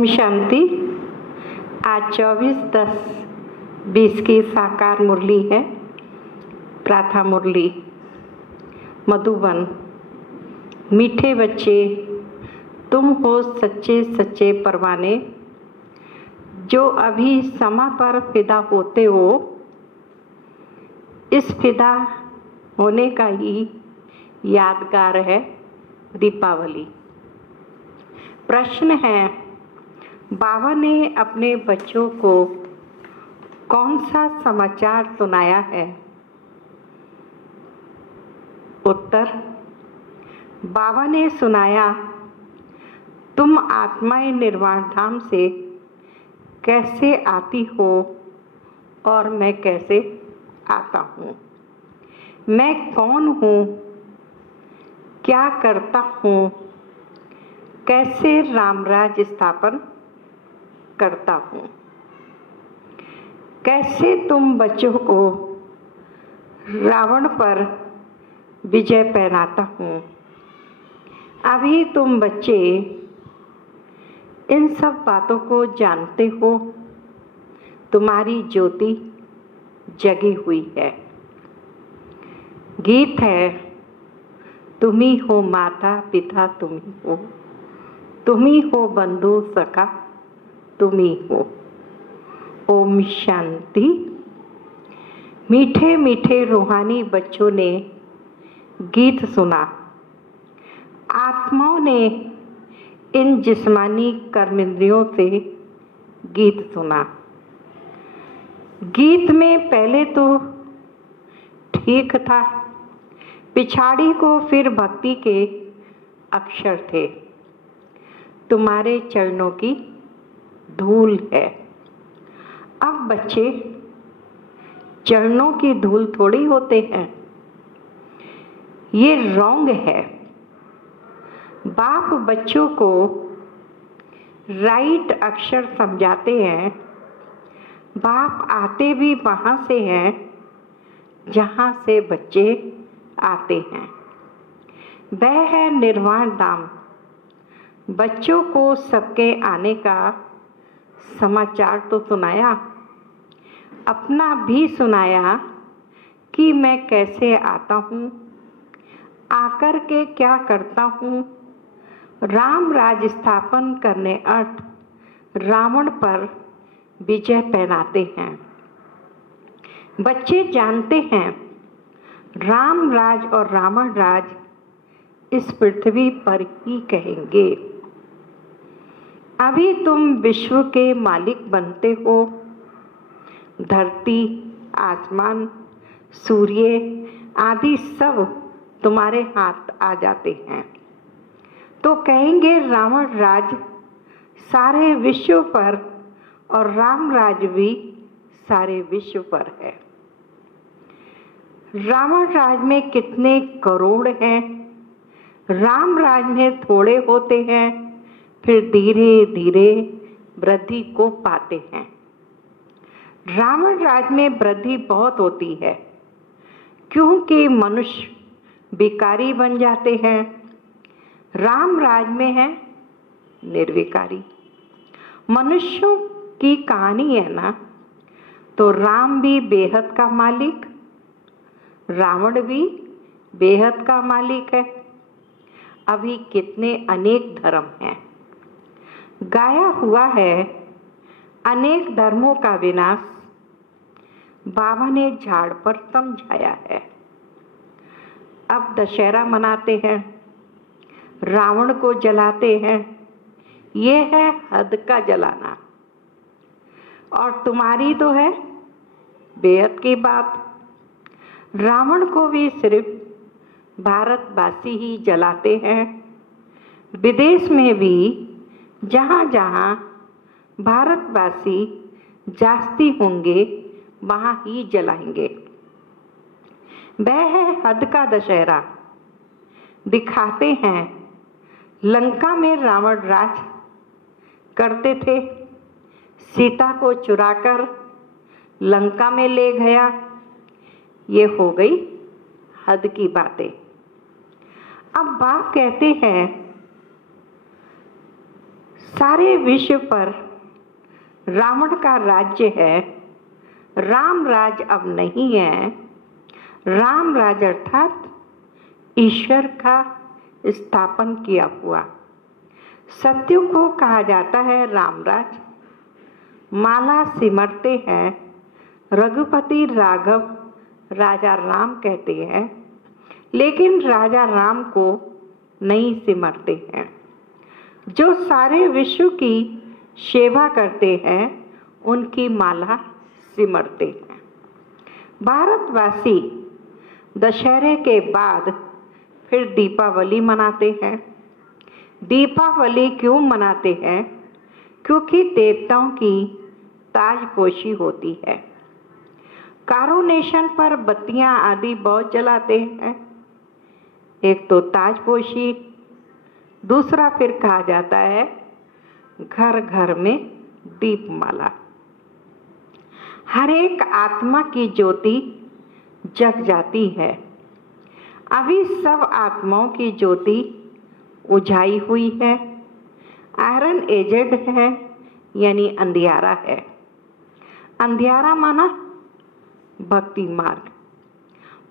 ओम शांति। आज 24/10/20 की साकार मुरली है, प्राथा मुरली। मधुबन। मीठे बच्चे, तुम हो सच्चे सच्चे परवाने, जो अभी समा पर फिदा होते हो। इस फिदा होने का ही यादगार है दीपावली। प्रश्न है, बाबा ने अपने बच्चों को कौन सा समाचार सुनाया है? उत्तर, बाबा ने सुनाया, तुम आत्माएं निर्वाण धाम से कैसे आती हो और मैं कैसे आता हूँ। मैं कौन हूँ, क्या करता हूँ, कैसे रामराज स्थापन करता हूँ। कैसे तुम बच्चों को रावण पर विजय पहनाता हूँ। अभी तुम बच्चे इन सब बातों को जानते हो। तुम्हारी ज्योति जगी हुई है। गीत है, तुम ही हो माता पिता, तुम ही हो, तुम ही हो बंधु सखा, तुम ही हो। ओम शांति। मीठे मीठे रूहानी बच्चों ने गीत सुना। आत्माओं ने इन जिस्मानी कर्मेंद्रियों से गीत सुना। गीत में पहले तो ठीक था, पिछाड़ी को फिर भक्ति के अक्षर थे। तुम्हारे चरणों की धूल है। अब बच्चे चरणों की धूल थोड़ी होते हैं, ये रॉन्ग है। बाप बच्चों को राइट अक्षर समझाते हैं। बाप आते भी वहाँ से हैं जहाँ से बच्चे आते हैं। वह है निर्वाण धाम। बच्चों को सबके आने का समाचार तो सुनाया, अपना भी सुनाया कि मैं कैसे आता हूँ, आकर के क्या करता हूँ। राम राज स्थापन करने अर्थ रावण पर विजय पहनाते हैं। बच्चे जानते हैं राम राज और रावण राज इस पृथ्वी पर ही कहेंगे। अभी तुम विश्व के मालिक बनते हो। धरती, आसमान, सूर्य आदि सब तुम्हारे हाथ आ जाते हैं तो कहेंगे रावण राज सारे विश्व पर और राम राज भी सारे विश्व पर है। रावण राज में कितने करोड़ हैं, राम राज में थोड़े होते हैं, फिर धीरे धीरे वृद्धि को पाते हैं। रावण राज में वृद्धि बहुत होती है क्योंकि मनुष्य विकारी बन जाते हैं। राम राज में है निर्विकारी। मनुष्यों की कहानी है ना, तो राम भी बेहद का मालिक, रावण भी बेहद का मालिक है। अभी कितने अनेक धर्म हैं। गाया हुआ है अनेक धर्मों का विनाश बाबा ने झाड़ पर समझाया है। अब दशहरा मनाते हैं, रावण को जलाते हैं। ये है हद का जलाना। और तुम्हारी तो है बेहद की बात। रावण को भी सिर्फ भारतवासी ही जलाते हैं। विदेश में भी जहाँ जहाँ भारतवासी जास्ती होंगे वहाँ ही जलाएंगे। वह है हद का दशहरा। दिखाते हैं लंका में रावण राज करते थे, सीता को चुराकर लंका में ले गया। ये हो गई हद की बातें। अब बाप कहते हैं सारे विश्व पर रावण का राज्य है। राम राज अब नहीं है। राम राज अर्थात ईश्वर का स्थापन किया हुआ सत्य को कहा जाता है रामराज। माला सिमरते हैं रघुपति राघव राजा राम कहते हैं, लेकिन राजा राम को नहीं सिमरते हैं। जो सारे विश्व की सेवा करते हैं उनकी माला सिमरते हैं। भारतवासी दशहरे के बाद फिर दीपावली मनाते हैं। दीपावली क्यों मनाते हैं? क्योंकि देवताओं की ताजपोशी होती है। कारोनेशन पर बत्तियां आदि बहुत जलाते हैं। एक तो ताजपोशी, दूसरा फिर कहा जाता है घर घर में दीपमाला। हर एक आत्मा की ज्योति जग जाती है। अभी सब आत्माओं की ज्योति उजाई हुई है। आयरन एजेड है, यानी अंधियारा है। अंधियारा माना भक्ति मार्ग।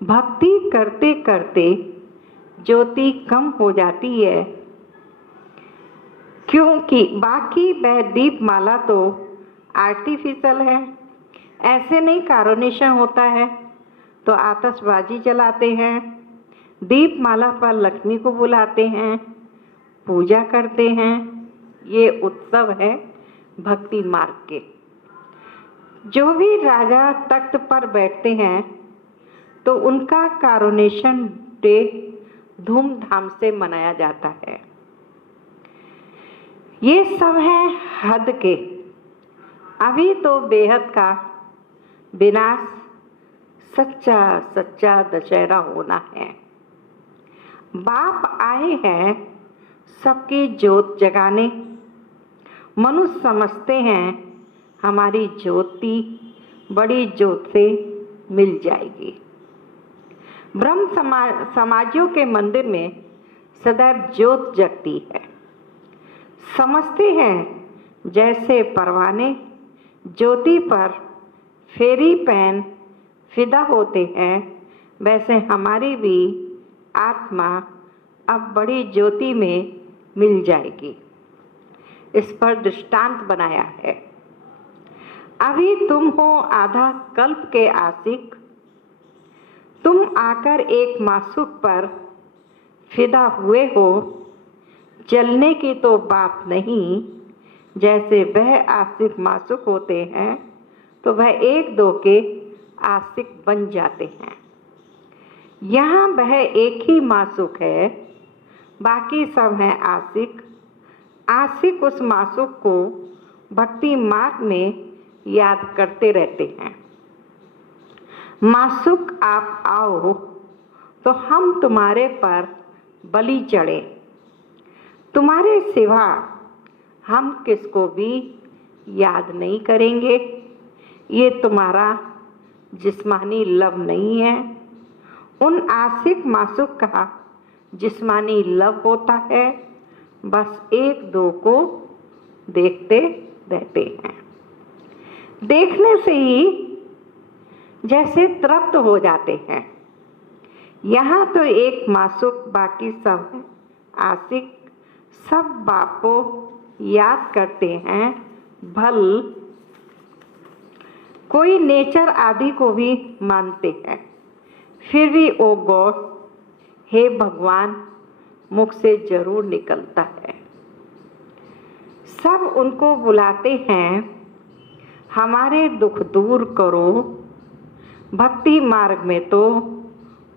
भक्ति करते करते ज्योति कम हो जाती है, क्योंकि बाकी वह दीपमाला तो आर्टिफिशियल है। ऐसे नहीं कारोनेशन होता है तो आतिशबाजी जलाते हैं, दीपमाला पर लक्ष्मी को बुलाते हैं, पूजा करते हैं। ये उत्सव है भक्ति मार्ग के। जो भी राजा तख्त पर बैठते हैं तो उनका कारोनेशन डे धूमधाम से मनाया जाता है। ये सब है हद के। अभी तो बेहद का विनाश सच्चा सच्चा दशहरा होना है। बाप आए हैं सबकी ज्योत जगाने। मनुष्य समझते हैं हमारी ज्योति बड़ी ज्योत से मिल जाएगी। ब्रह्म समाजियों के मंदिर में सदैव ज्योत जगती है। समझते हैं जैसे परवाने ज्योति पर फेरी पहन फिदा होते हैं, वैसे हमारी भी आत्मा अब बड़ी ज्योति में मिल जाएगी। इस पर दृष्टांत बनाया है। अभी तुम हो आधा कल्प के आशिक, तुम आकर एक मासूक पर फिदा हुए हो। जलने की तो बात नहीं, जैसे वह आशिक मासूक होते हैं तो वह एक दो के आशिक बन जाते हैं। यहाँ वह एक ही मासूक है, बाकी सब हैं आशिक। आशिक उस मासूक को भक्ति मार्ग में याद करते रहते हैं। मासूक आप आओ तो हम तुम्हारे पर बलि चढ़े। तुम्हारे सिवा हम किसको भी याद नहीं करेंगे। ये तुम्हारा जिस्मानी लव नहीं है। उन आशिक मासूक का जिस्मानी लव होता है, बस एक दो को देखते रहते हैं। देखने से ही जैसे तृप्त हो जाते हैं। यहाँ तो एक मासूक, बाकी सब है आशिक। सब बापो याद करते हैं भल, कोई नेचर आदि को भी मानते हैं, फिर भी ओ गॉड, हे भगवान, मुख से जरूर निकलता है। सब उनको बुलाते हैं हमारे दुख दूर करो। भक्ति मार्ग में तो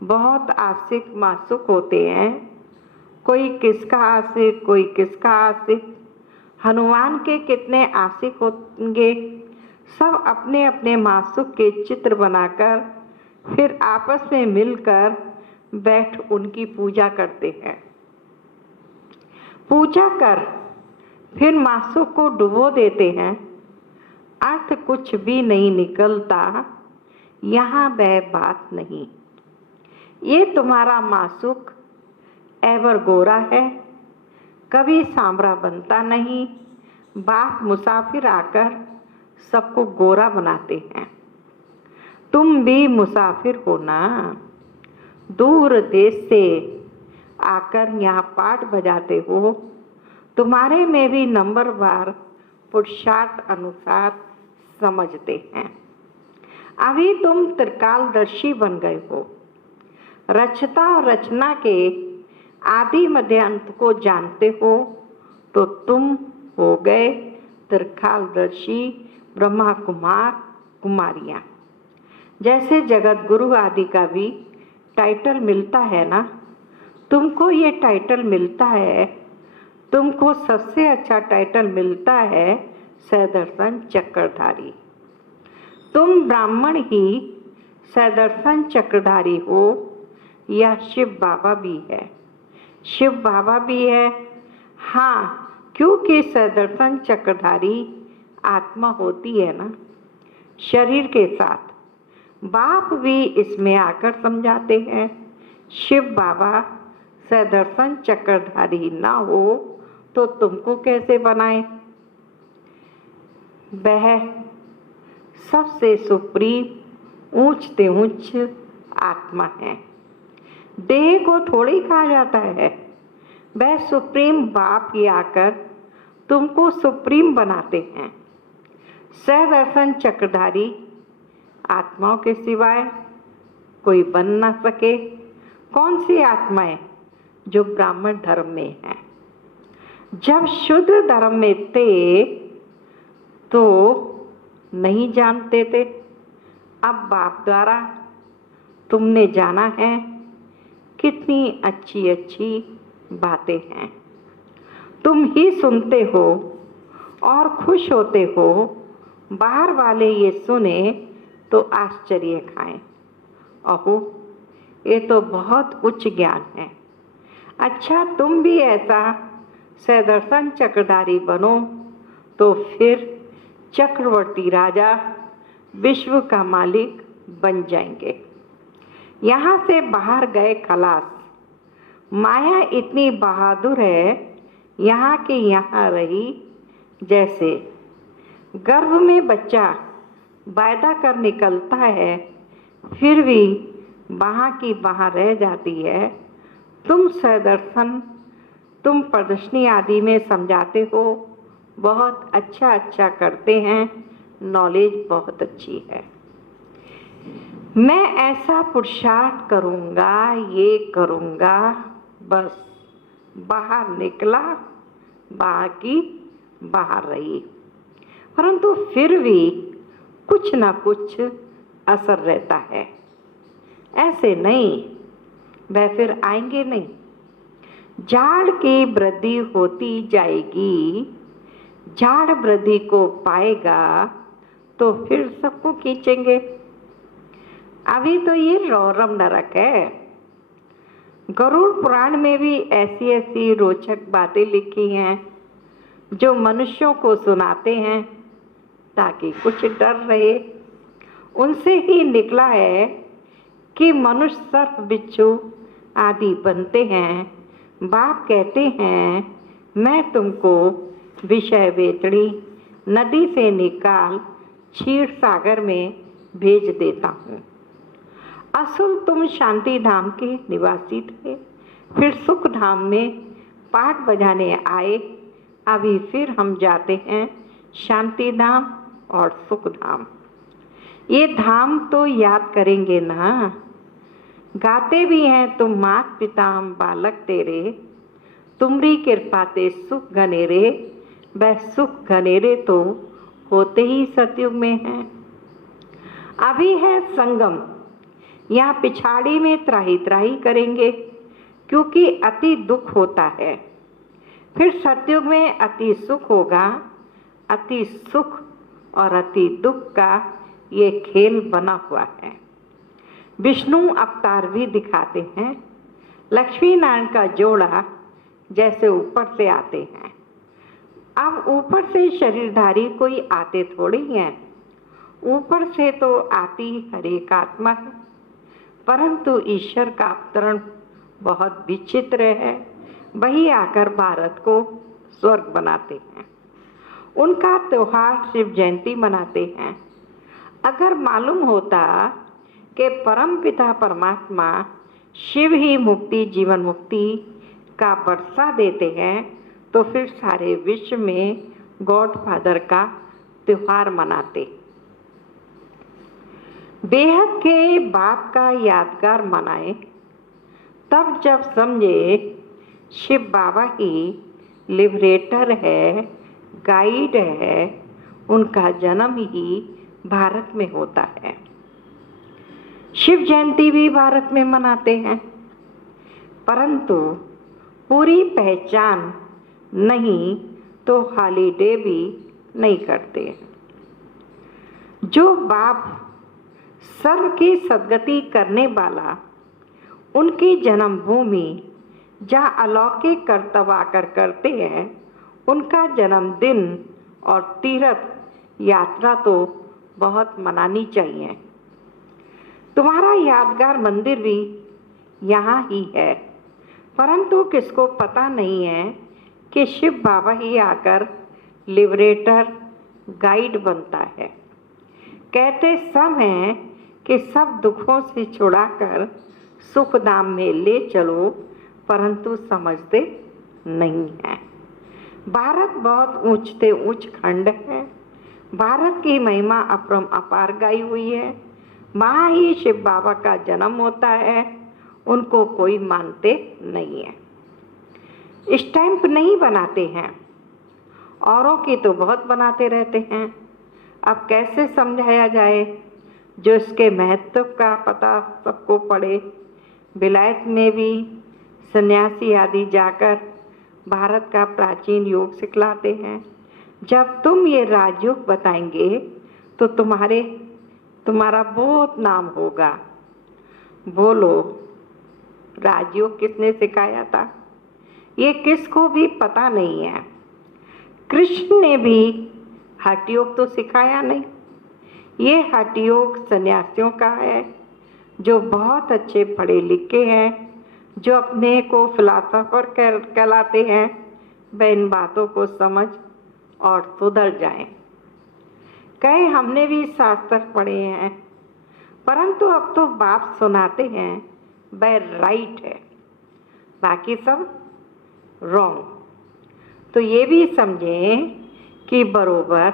बहुत आशिक मासूक होते हैं। कोई किसका आशिक, कोई किसका आशिक। हनुमान के कितने आशिक होंगे। सब अपने अपने मासूक के चित्र बनाकर फिर आपस में मिलकर बैठ उनकी पूजा करते हैं। पूजा कर फिर मासूक को डुबो देते हैं। अर्थ कुछ भी नहीं निकलता, यहाँ वह बात नहीं। ये तुम्हारा मासूक एवर गोरा है, कभी सांवरा बनता नहीं। बाप मुसाफिर आकर सबको गोरा बनाते हैं। तुम भी मुसाफिर हो ना, दूर देश से आकर यहाँ पाठ बजाते हो। तुम्हारे में भी नंबरवार पुरुषार्थ अनुसार समझते हैं। अभी तुम त्रिकालदर्शी बन गए हो। रचता और रचना के आदि मध्य अंत को जानते हो तो तुम हो गए त्रिकालदर्शी ब्रह्मा कुमार कुमारियाँ। जैसे जगत गुरु आदि का भी टाइटल मिलता है ना, तुमको ये टाइटल मिलता है। तुमको सबसे अच्छा टाइटल मिलता है सदर्शन चक्रधारी। तुम ब्राह्मण ही सदर्शन चक्रधारी हो या शिव बाबा भी है? शिव बाबा भी है, हाँ, क्योंकि सदर्शन चक्रधारी आत्मा होती है ना शरीर के साथ। बाप भी इसमें आकर समझाते हैं। शिव बाबा सदर्शन चक्रधारी ना हो तो तुमको कैसे बनाए? वह सबसे सुप्रीम ऊंचते ऊंच आत्मा है। देह को थोड़ी कहा जाता है। वह सुप्रीम बाप ही आकर तुमको सुप्रीम बनाते हैं। सदर्शन चक्रधारी आत्माओं के सिवाय कोई बन ना सके। कौन सी आत्माएं? जो ब्राह्मण धर्म में है। जब शूद्र धर्म में थे तो नहीं जानते थे, अब बाप द्वारा तुमने जाना है। कितनी अच्छी अच्छी बातें हैं। तुम ही सुनते हो और खुश होते हो। बाहर वाले ये सुने तो आश्चर्य खाएं, अहो ये तो बहुत उच्च ज्ञान है। अच्छा, तुम भी ऐसा सदर्शन चक्रधारी बनो तो फिर चक्रवर्ती राजा विश्व का मालिक बन जाएंगे। यहाँ से बाहर गए खलास। माया इतनी बहादुर है, यहाँ के यहाँ रही। जैसे गर्भ में बच्चा वायदा कर निकलता है, फिर भी वहाँ की वहाँ रह जाती है। तुम सदर्शन, तुम प्रदर्शनी आदि में समझाते हो, बहुत अच्छा करते हैं, नॉलेज बहुत अच्छी है। मैं ऐसा पुरुषार्थ करूँगा, ये करूँगा, बस बाहर निकला, बाकी बाहर रही। परंतु फिर भी कुछ ना कुछ असर रहता है। ऐसे नहीं, वह फिर आएंगे नहीं। झाड़ की वृद्धि होती जाएगी। झाड़ वृद्धि को पाएगा तो फिर सबको खींचेंगे। अभी तो ये रौरव नरक है। गरुड़ पुराण में भी ऐसी ऐसी रोचक बातें लिखी हैं जो मनुष्यों को सुनाते हैं ताकि कुछ डर रहे। उनसे ही निकला है कि मनुष्य सर्प बिच्छू आदि बनते हैं। बाप कहते हैं मैं तुमको विषय वेतड़ी नदी से निकाल क्षीर सागर में भेज देता हूँ। असल तुम शांति धाम के निवासी थे, फिर सुख धाम में पाठ बजाने आए। अभी फिर हम जाते हैं शांति धाम और सुख धाम। ये धाम तो याद करेंगे ना। गाते भी हैं तुम मात पिता हम बालक तेरे, तुमरी कृपा ते सुख घनेरे। वह सुख घनेरे तो होते ही सतयुग में हैं। अभी है संगम, यहाँ पिछाड़ी में त्राही त्राही करेंगे क्योंकि अति दुख होता है। फिर सतयुग में अति सुख होगा। अति सुख और अति दुख का ये खेल बना हुआ है। विष्णु अवतार भी दिखाते हैं। लक्ष्मी नारायण का जोड़ा जैसे ऊपर से आते हैं। अब ऊपर से शरीरधारी कोई आते थोड़ी हैं। ऊपर से तो आती हर एक आत्मा है, परंतु ईश्वर का अवतरण बहुत विचित्र है। वही आकर भारत को स्वर्ग बनाते हैं। उनका त्योहार शिव जयंती मनाते हैं। अगर मालूम होता कि परम पिता परमात्मा शिव ही मुक्ति, जीवन मुक्ति का वर्षा देते हैं, तो फिर सारे विश्व में गॉड फादर का त्योहार मनाते। बेहद के बाप का यादगार मनाए, तब जब समझे शिव बाबा ही लिबरेटर है, गाइड है, उनका जन्म ही भारत में होता है। शिव जयंती भी भारत में मनाते हैं, परंतु पूरी पहचान नहीं तो हॉलीडे भी नहीं करते हैं। जो बाप सर्व की सद्गति करने वाला, उनकी जन्मभूमि जहाँ अलौकिक कर्तव्य आकर करते हैं, उनका जन्मदिन और तीर्थ यात्रा तो बहुत मनानी चाहिए। तुम्हारा यादगार मंदिर भी यहाँ ही है, परंतु किसको पता नहीं है कि शिव बाबा ही आकर लिबरेटर, गाइड बनता है। कहते सब हैं कि सब दुखों से छुड़ाकर सुख धाम में ले चलो, परंतु समझते नहीं हैं। भारत बहुत ऊंचते ऊंच खंड है। भारत की महिमा अपरम अपार गाई हुई है। वहाँ ही शिव बाबा का जन्म होता है, उनको कोई मानते नहीं है। स्टैंप नहीं बनाते हैं, औरों की तो बहुत बनाते रहते हैं। अब कैसे समझाया जाए जो इसके महत्व का पता सबको पड़े। विलायत में भी सन्यासी आदि जाकर भारत का प्राचीन योग सिखलाते हैं। जब तुम ये राजयोग बताएंगे तो तुम्हारा बहुत नाम होगा। बोलो, राजयोग किसने सिखाया था? ये किसको भी पता नहीं है। कृष्ण ने भी हठ योग तो सिखाया नहीं। ये हठ योग सन्यासियों का है, जो बहुत अच्छे पढ़े लिखे हैं, जो अपने को फिलासफर कहलाते हैं। वह इन बातों को समझ और सुधर जाएं। कहे हमने भी शास्त्र पढ़े हैं, परंतु अब तो बाप सुनाते हैं वह राइट है, बाकी सब रॉन्ग। तो ये भी समझें कि बरोबर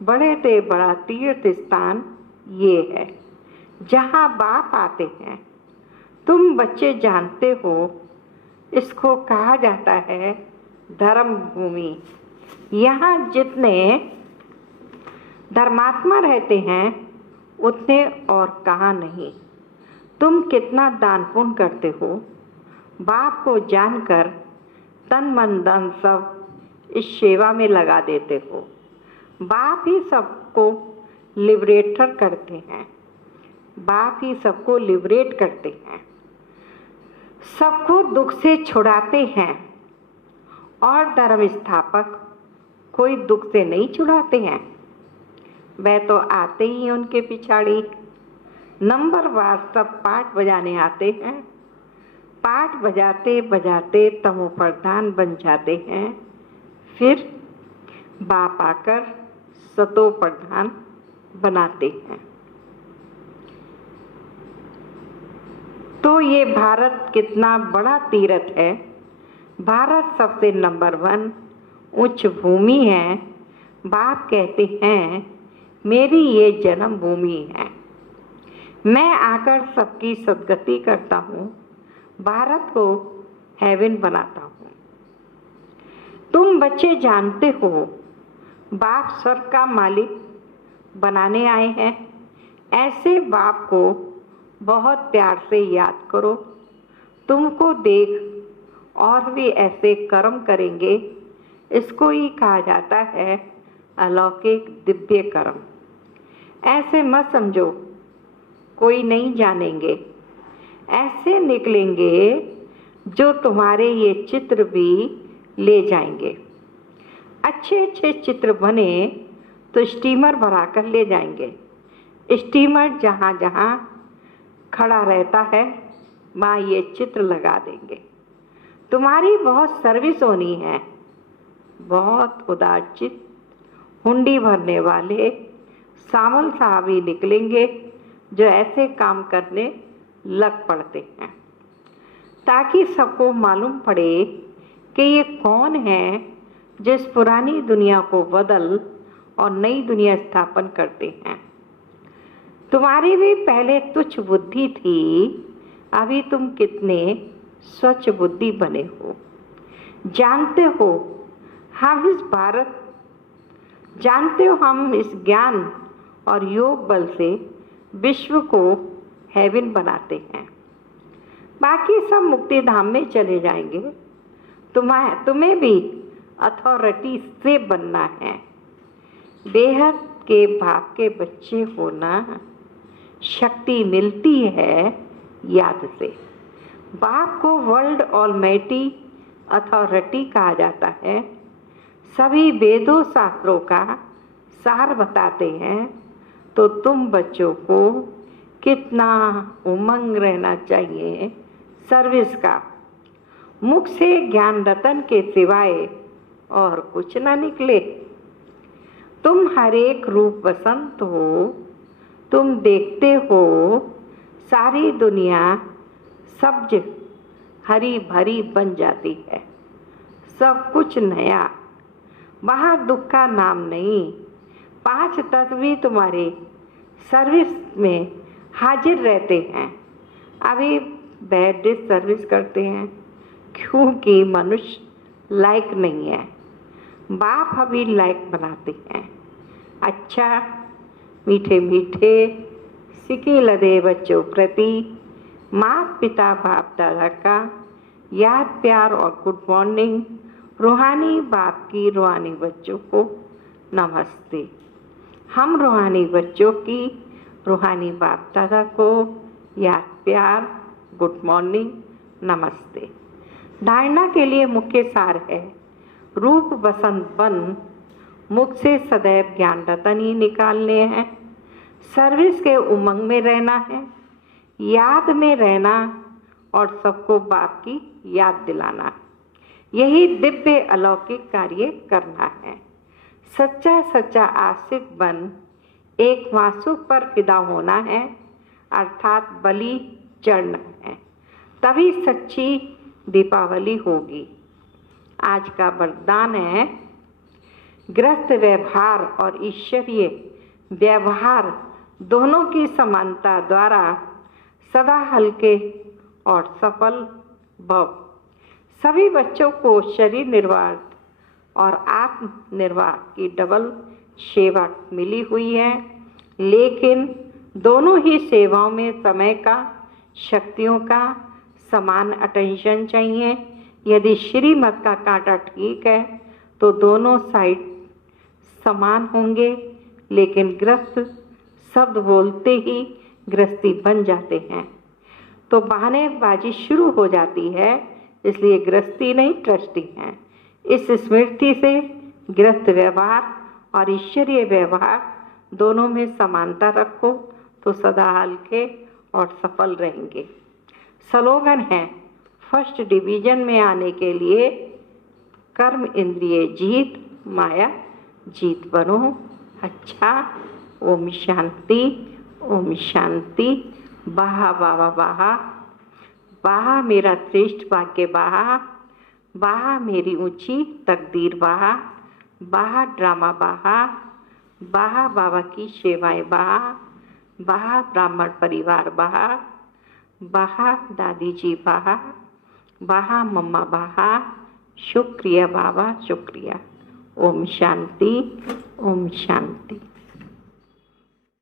बड़े से बड़ा तीर्थ स्थान ये है जहाँ बाप आते हैं। तुम बच्चे जानते हो, इसको कहा जाता है धर्म भूमि। यहाँ जितने धर्मात्मा रहते हैं उतने और कहाँ नहीं। तुम कितना दान पुण्य करते हो, बाप को जानकर तन मन धन सब इस सेवा में लगा देते हो। बाप ही सबको लिबरेटर करते हैं, बाप ही सबको लिबरेट करते हैं, सबको दुख से छुड़ाते हैं। और धर्म स्थापक कोई दुख से नहीं छुड़ाते हैं, वह तो आते ही उनके पिछाड़ी नंबरवार सब पाठ बजाने आते हैं। पाठ बजाते बजाते तमो प्रधान बन जाते हैं, फिर बाप आकर सतो प्रधान बनाते हैं। तो ये भारत कितना बड़ा तीर्थ है। भारत सबसे नंबर 1 उच्च भूमि है। बाप कहते हैं मेरी ये जन्म भूमि है, मैं आकर सबकी सद्गति करता हूँ, भारत को हेवन बनाता हूँ। तुम बच्चे जानते हो बाप स्वर्ग का मालिक बनाने आए हैं। ऐसे बाप को बहुत प्यार से याद करो। तुमको देख और भी ऐसे कर्म करेंगे। इसको ही कहा जाता है अलौकिक दिव्य कर्म। ऐसे मत समझो कोई नहीं जानेंगे, ऐसे निकलेंगे जो तुम्हारे ये चित्र भी ले जाएंगे। अच्छे अच्छे चित्र बने तो स्टीमर भराकर ले जाएंगे। स्टीमर जहाँ जहाँ खड़ा रहता है वहाँ ये चित्र लगा देंगे। तुम्हारी बहुत सर्विस होनी है, बहुत उदारचित हुंडी भरने वाले सामल साहब ही निकलेंगे जो ऐसे काम करने लग पड़ते हैं, ताकि सबको मालूम पड़े कि ये कौन है जो इस पुरानी दुनिया को बदल और नई दुनिया स्थापन करते हैं। तुम्हारी भी पहले तुच्छ बुद्धि थी, अभी तुम कितने स्वच्छ बुद्धि बने हो। जानते हो हम इस ज्ञान और योग बल से विश्व को हेवन बनाते हैं। बाकी सब मुक्ति धाम में चले जाएंगे। तुम्हें भी अथॉरिटी से बनना है। बेहद के बाप के बच्चे होना, शक्ति मिलती है याद से। बाप को वर्ल्ड ऑलमाइटी अथॉरिटी कहा जाता है। सभी वेदों शास्त्रों का सार बताते हैं। तो तुम बच्चों को कितना उमंग रहना चाहिए सर्विस का। मुख से ज्ञान रतन के सिवाय और कुछ ना निकले। तुम हर एक रूप बसंत हो। तुम देखते हो सारी दुनिया सब्ज हरी भरी बन जाती है। सब कुछ नया, वहाँ दुख का नाम नहीं। 5 तत्व भी तुम्हारे सर्विस में हाजिर रहते हैं। अभी बैड सर्विस करते हैं क्योंकि मनुष्य लायक नहीं है। बाप अभी लायक बनाते हैं। अच्छा मीठे मीठे सिके लदे बच्चों प्रति माता पिता बाप दादा का याद प्यार और गुड मॉर्निंग। रूहानी बाप की रूहानी बच्चों को नमस्ते। हम रूहानी बच्चों की रूहानी बाप दादा को याद प्यार गुड मॉर्निंग नमस्ते। धारणा के लिए मुख्य सार है रूप बसंत बन। मुख से सदैव ज्ञान रतन ही निकालने हैं। सर्विस के उमंग में रहना है, याद में रहना और सबको बाप की याद दिलाना। यही दिव्य अलौकिक कार्य करना है। सच्चा सच्चा आशिक बन एक मासूक पर फिदा होना है, अर्थात बलि चढ़ना है। तभी सच्ची दीपावली होगी। आज का वरदान है गृहस्थ व्यवहार और ईश्वरीय व्यवहार दोनों की समानता द्वारा सदा हल्के और सफल भव। सभी बच्चों को शरीर निर्वाह और आत्म निर्वाह की डबल सेवा मिली हुई है, लेकिन दोनों ही सेवाओं में समय का, शक्तियों का समान अटेंशन चाहिए। यदि श्रीमत का कांटा ठीक है तो दोनों साइड समान होंगे, लेकिन गृहस्थ शब्द बोलते ही गृहस्थी बन जाते हैं तो बहानेबाजी शुरू हो जाती है। इसलिए गृहस्थी नहीं ट्रस्टी हैं। इस स्मृति से गृहस्थ व्यवहार और ईश्वरीय व्यवहार दोनों में समानता रखो तो सदा हल्के और सफल रहेंगे। स्लोगन है फर्स्ट डिवीजन में आने के लिए कर्म इंद्रिय जीत, माया जीत बनो। अच्छा ओम शांति, ओम शांति। बाहा बाबा बाहा, बाहा मेरा श्रेष्ठ भाग्य बाहा, बाहा मेरी ऊंची तकदीर बाहा, बाहा ड्रामा बाहा, बाहा बाबा की सेवाएं बाहा, बाहा ब्राह्मण परिवार बाहा, बाहा दादी जी बाहा, बाहा मम्मा बाहा। शुक्रिया बाबा शुक्रिया। ओम शांति, ओम शांति।